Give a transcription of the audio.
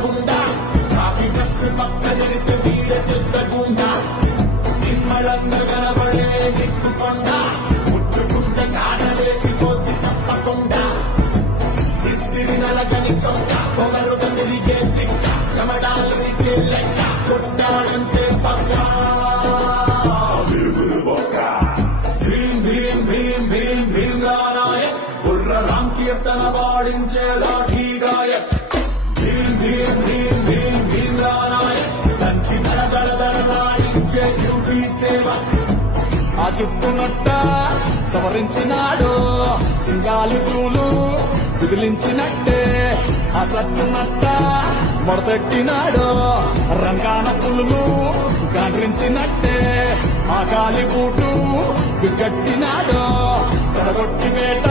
గుండా copy dress పక్కనెడితే వీడ చుద్దగుండా నిమ్మళంగా కనబడే నిప్పుకొండ ముట్టుకుంటే కాడలేసిపోద్ది తప్పకుండా ఇస్తిరి నలగని చొక్క పొగరుగా తిరిగే తిక్క చెమడాలు ఇచ్చే లెక్క కొట్టాడంటే పక్క భీం భీం భీం భీం భీమ్లా నాయక్ బుర్ర రామ్ కీర్తన పాడించే లాఠీ గాయక్ భీం భీం భీం భీం భీమ్లా నాయక్ దంచి దడదడదడలాడించే డ్యూటీ సేవ ఆ చుట్టునట్ట సవరించినాడు సింగాలి పూలు విదిలించినట్టే ఆ సట్టునట్ట మొడతెట్టినాడు రంగాన పులులు గాండ్రించినట్టే ఆ కాలి బూటు బిగ్గట్టినాడు కడగొట్టి వేట